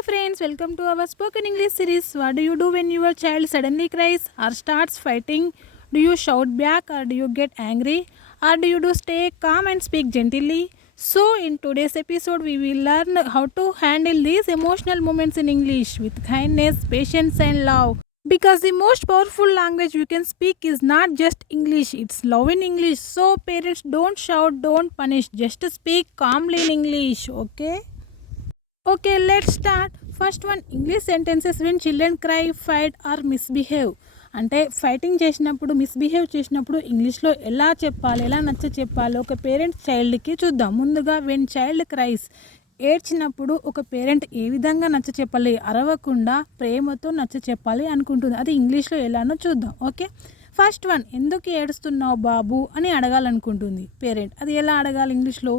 Hi friends, welcome to our spoken English series. What do you do when your child suddenly cries or starts fighting? Do you shout back or do you get angry or do you do stay calm and speak gently? So in today's episode we will learn how to handle these emotional moments in English with kindness, patience and love. Because the most powerful language you can speak is not just English, it's love in English. So parents, don't shout, don't punish, just speak calmly in English, okay? Okay, let's start. First one English sentences when children cry fight or misbehave. అంటే fighting చేసినప్పుడు misbehave చేసినప్పుడు ఇంగ్లీష్లో ఎలా చెప్పాలి, ఎలా నచ్చ చెప్పాలి ఒక పేరెంట్ చైల్డ్కి చూద్దాం. ముందుగా వెన్ చైల్డ్ క్రైస్, ఏడ్చినప్పుడు ఒక పేరెంట్ ఏ విధంగా నచ్చ చెప్పాలి, అరవకుండా ప్రేమతో నచ్చ చెప్పాలి అనుకుంటుంది. అది ఇంగ్లీష్లో ఎలానో చూద్దాం. ఓకే, ఫస్ట్ వన్, ఎందుకు ఏడుస్తున్నావు బాబు అని అడగాలనుకుంటుంది పేరెంట్. అది ఎలా అడగాలి ఇంగ్లీష్లో?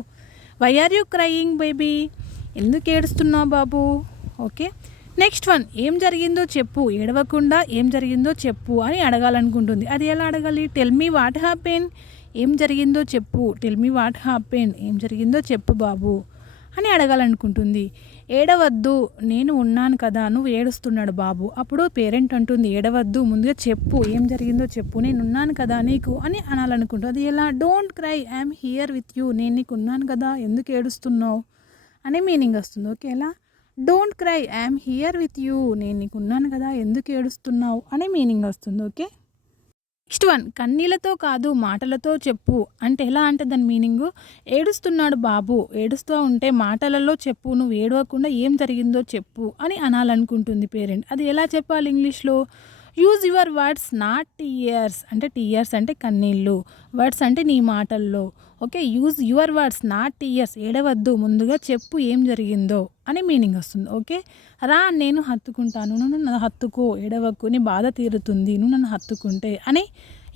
Why are you crying baby, ఎందుకు ఏడుస్తున్నావు బాబు. ఓకే, నెక్స్ట్ వన్, ఏం జరిగిందో చెప్పు, ఏడవకుండా ఏం జరిగిందో చెప్పు అని అడగాలనుకుంటుంది. అది ఎలా అడగాలి? టెల్ మీ వాట్ హ్యాపెన్, ఏం జరిగిందో చెప్పు, టెల్ మీ వాట్ హ్యాపెన్, ఏం జరిగిందో చెప్పు బాబు అని అడగాలనుకుంటుంది. ఏడవద్దు, నేను ఉన్నాను కదా, నువ్వు ఏడుస్తున్నాడు బాబు. అప్పుడు పేరెంట్ అంటుంది, ఏడవద్దు, ముందుగా చెప్పు, ఏం జరిగిందో చెప్పు, నేను ఉన్నాను కదా నీకు అని అనాలనుకుంటుంది. అది ఎలా? Don't cry, I'm here with you, నేను నీకు ఉన్నాను కదా, ఎందుకు ఏడుస్తున్నావు అనే మీనింగ్ వస్తుంది. ఓకే, ఎలా? Don't cry, I'm here with you, నేను నీకు ఉన్నాను కదా, ఎందుకు ఏడుస్తున్నావు అనే మీనింగ్ వస్తుంది. ఓకే, నెక్స్ట్ వన్, కన్నీళ్ళతో కాదు మాటలతో చెప్పు. అంటే ఎలా అంటే దాని మీనింగు, ఏడుస్తున్నాడు బాబు, ఏడుస్తూ ఉంటే మాటలలో చెప్పు, నువ్వు ఏడవకుండా ఏం జరిగిందో చెప్పు అని అనాలనుకుంటుంది పేరెంట్. అది ఎలా చెప్పాలి ఇంగ్లీష్లో? Use your words not tears. అంటే టీయర్స్ అంటే కన్నీళ్ళు, వర్డ్స్ అంటే నీ మాటల్లో. Okay, use your words not tears, ఏడవద్దు, ముందుగా చెప్పు ఏం జరిగిందో అని మీనింగ్ వస్తుంది. ఓకే, రా నేను హత్తుకుంటాను, నువ్వు నన్ను హత్తుకో, ఏడవకు, నీ బాధ తీరుతుంది నువ్వు నన్ను హత్తుకుంటే అని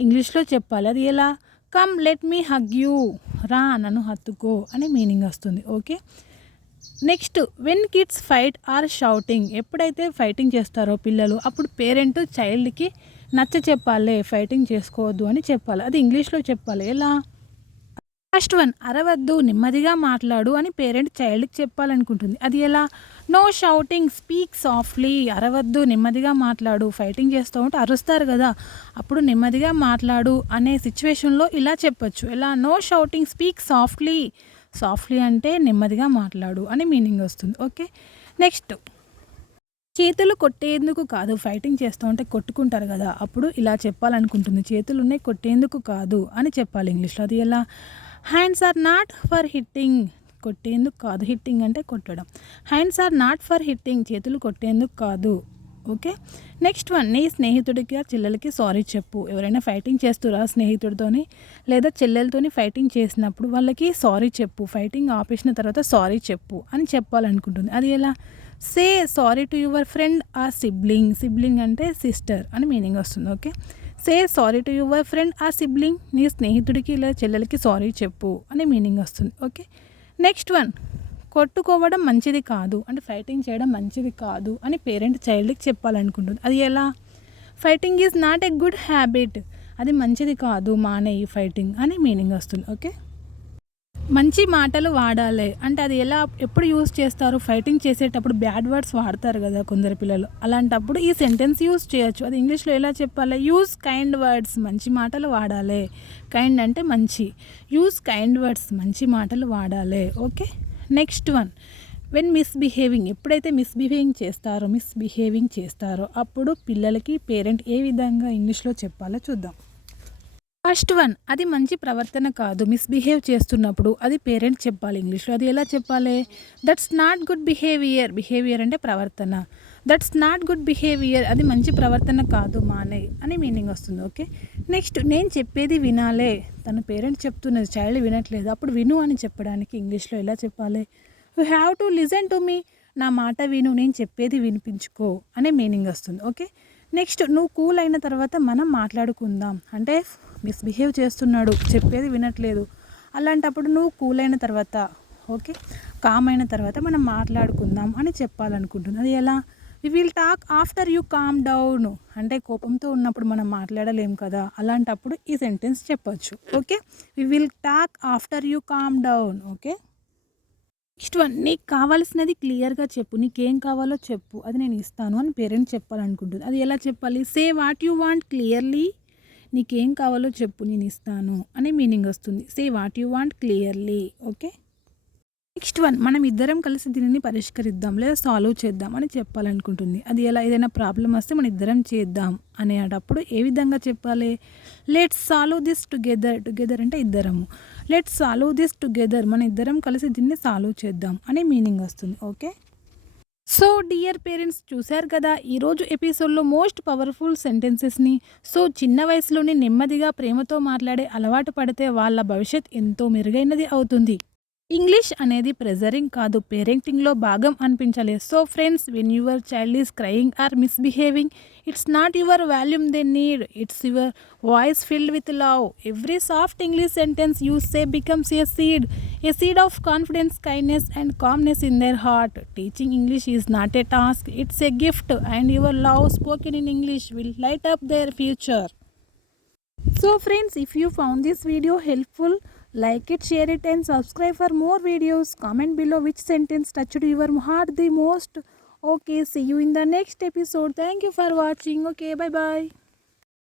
ఇంగ్లీష్లో చెప్పాలి. అది ఎలా? Come let me hug you, రా నన్ను హత్తుకో అని మీనింగ్ వస్తుంది. Okay, next, when kids fight or shouting, ఎప్పుడైతే ఫైటింగ్ చేస్తారో పిల్లలు అప్పుడు పేరెంట్ చైల్డ్కి నచ్చ చెప్పాలి, ఫైటింగ్ చేసుకోవద్దు అని చెప్పాలి. అది ఇంగ్లీష్లో చెప్పాలి. ఎలా? ఫస్ట్ వన్, అరవద్దు, నెమ్మదిగా మాట్లాడు అని పేరెంట్ చైల్డ్కి చెప్పాలనుకుంటుంది. అది ఎలా? నో షౌటింగ్, స్పీక్ సాఫ్ట్లీ, అరవద్దు, నెమ్మదిగా మాట్లాడు. ఫైటింగ్ చేస్తూ ఉంటే అరుస్తారు కదా, అప్పుడు నెమ్మదిగా మాట్లాడు అనే సిచ్యువేషన్లో ఇలా చెప్పొచ్చు. ఎలా? No shouting, speak softly, softly అంటే నెమ్మదిగా మాట్లాడు అని మీనింగ్ వస్తుంది. ఓకే, నెక్స్ట్, చేతులు కొట్టేందుకు కాదు, ఫైటింగ్ చేస్తూ ఉంటే కొట్టుకుంటారు కదా, అప్పుడు ఇలా చెప్పాలనుకుంటుంది. చేతులు ఉన్నాయి కొట్టేందుకు కాదు అని చెప్పాలి ఇంగ్లీష్లో. అది ఎలా? Hands are not for hitting, కొట్టేందుకు కాదు, హిట్టింగ్ అంటే కొట్టడం. Hands are not for hitting, చేతులు కొట్టేందుకు కాదు. ఓకే, నెక్స్ట్ వన్, నీ స్నేహితుడికి చెల్లెలకి సారీ చెప్పు. ఎవరైనా ఫైటింగ్ చేస్తురా స్నేహితుడితోని లేదా చెల్లెలతోని ఫైటింగ్ చేసినప్పుడు వాళ్ళకి సారీ చెప్పు, ఫైటింగ్ ఆపేసిన తర్వాత సారీ చెప్పు అని చెప్పాలనుకుంటుంది. అది ఎలా? Say sorry to your friend or sibling, sibling అంటే సిస్టర్ అని మీనింగ్ వస్తుంది. Okay, say sorry to your friend or sibling, నీ స్నేహితుడికి లేదా చెల్లెలకి సారీ చెప్పు అనే మీనింగ్ వస్తుంది. ఓకే, నెక్స్ట్ వన్, కొట్టుకోవడం మంచిది కాదు, అంటే ఫైటింగ్ చేయడం మంచిది కాదు అని పేరెంట్ చైల్డ్కి చెప్పాలనుకుంటుంది. అది ఎలా? Fighting is not a good habit, అది మంచిది కాదు, మానేయి ఫైటింగ్ అని మీనింగ్ వస్తుంది. ఓకే, మంచి మాటలు వాడాలి అంటే అది ఎలా, ఎప్పుడు యూజ్ చేస్తారు? ఫైటింగ్ చేసేటప్పుడు బ్యాడ్ వర్డ్స్ వాడతారు కదా కొందరు పిల్లలు, అలాంటప్పుడు ఈ సెంటెన్స్ యూజ్ చేయొచ్చు. అది ఇంగ్లీష్లో ఎలా చెప్పాలి? యూజ్ కైండ్ వర్డ్స్, మంచి మాటలు వాడాలి. కైండ్ అంటే మంచి, యూజ్ కైండ్ వర్డ్స్, మంచి మాటలు వాడాలి. Okay, next one, when misbehaving, ఎప్పుడైతే మిస్బిహేవింగ్ చేస్తారో అప్పుడు పిల్లలకి పేరెంట్ ఏ విధంగా ఇంగ్లీష్లో చెప్పాలో చూద్దాం. ఫస్ట్ వన్, అది మంచి ప్రవర్తన కాదు, మిస్బిహేవ్ చేస్తున్నప్పుడు అది పేరెంట్ చెప్పాలి ఇంగ్లీష్లో. అది ఎలా చెప్పాలి? That's not good behaviour, behaviour అంటే ప్రవర్తన. దట్స్ నాట్ గుడ్ బిహేవియర్, అది మంచి ప్రవర్తన కాదు, మానే అని మీనింగ్ వస్తుంది. ఓకే, నెక్స్ట్, నేను చెప్పేది వినాలే, తన పేరెంట్ చెప్తున్నది చైల్డ్ వినట్లేదు, అప్పుడు విను అని చెప్పడానికి ఇంగ్లీష్లో ఎలా చెప్పాలి? You have to listen to me, నా మాట విను, నేను చెప్పేది వినిపించుకో అనే మీనింగ్ వస్తుంది. ఓకే, నెక్స్ట్, నువ్వు కూల్ అయిన తర్వాత మనం మాట్లాడుకుందాం. అంటే మిస్బిహేవ్ చేస్తున్నాడు, చెప్పేది వినట్లేదు, అలాంటప్పుడు నువ్వు కూల్ అయిన తర్వాత, ఓకే, కామ్ అయిన తర్వాత మనం మాట్లాడుకుందాం అని చెప్పాలనుకుంటుంది. అది ఎలా? We will talk after you calm down, అంటే కోపంతో ఉన్నప్పుడు మనం మాట్లాడలేం కదా, అలాంటప్పుడు ఈ సెంటెన్స్ చెప్పొచ్చు. Okay, we will talk after you calm down. Okay. Next one, నీకు కావాల్సినది క్లియర్గా చెప్పు, నీకేం కావాలో చెప్పు, అది నేను ఇస్తాను అని పేరెంట్స్ చెప్పాలనుకుంటుంది. అది ఎలా చెప్పాలి? Say what you want clearly, నీకేం కావాలో చెప్పు నేను ఇస్తాను అనే మీనింగ్ వస్తుంది. Say what you want clearly. Okay. Next one, మనం ఇద్దరం కలిసి దీనిని పరిష్కరిద్దాం లేదా సాల్వ్ చేద్దాం అని చెప్పాలనుకుంటుంది. అది ఎలా? ఏదైనా ప్రాబ్లం వస్తే మన ఇద్దరం చేద్దాం అనేటప్పుడు ఏ విధంగా చెప్పాలి? Let's solve this together. Together అంటే ఇద్దరము. లెట్స్ సాల్వ్ దిస్ టుగెదర్, మన ఇద్దరం కలిసి దీన్ని సాల్వ్ చేద్దాం అనే మీనింగ్ వస్తుంది. ఓకే. సో డియర్ పేరెంట్స్, చూశారు కదా ఈరోజు ఎపిసోడ్లో మోస్ట్ పవర్ఫుల్ సెంటెన్సెస్ని. సో చిన్న వయసులోనే నెమ్మదిగా ప్రేమతో మాట్లాడే అలవాటు పడితే వాళ్ళ భవిష్యత్ ఎంతో మెరుగైనది అవుతుంది. ఇంగ్లీష్ అనేది ప్రెజరింగ్ కాదు, పేరెంటింగ్లో భాగం అనిపించాలి. So friends, when your child is crying are misbehaving, it's not your volume they need, it's your voice filled with love. Every soft English sentence you say becomes a seed of confidence, kindness and calmness in their heart. Teaching English is not a task, it's a gift, and your love spoken in English will light up their future. So friends, if you found this video helpful, like it, share it and subscribe for more videos. Comment below which sentence touched your heart the most. Okay, see you in the next episode. Thank you for watching. Okay, bye bye.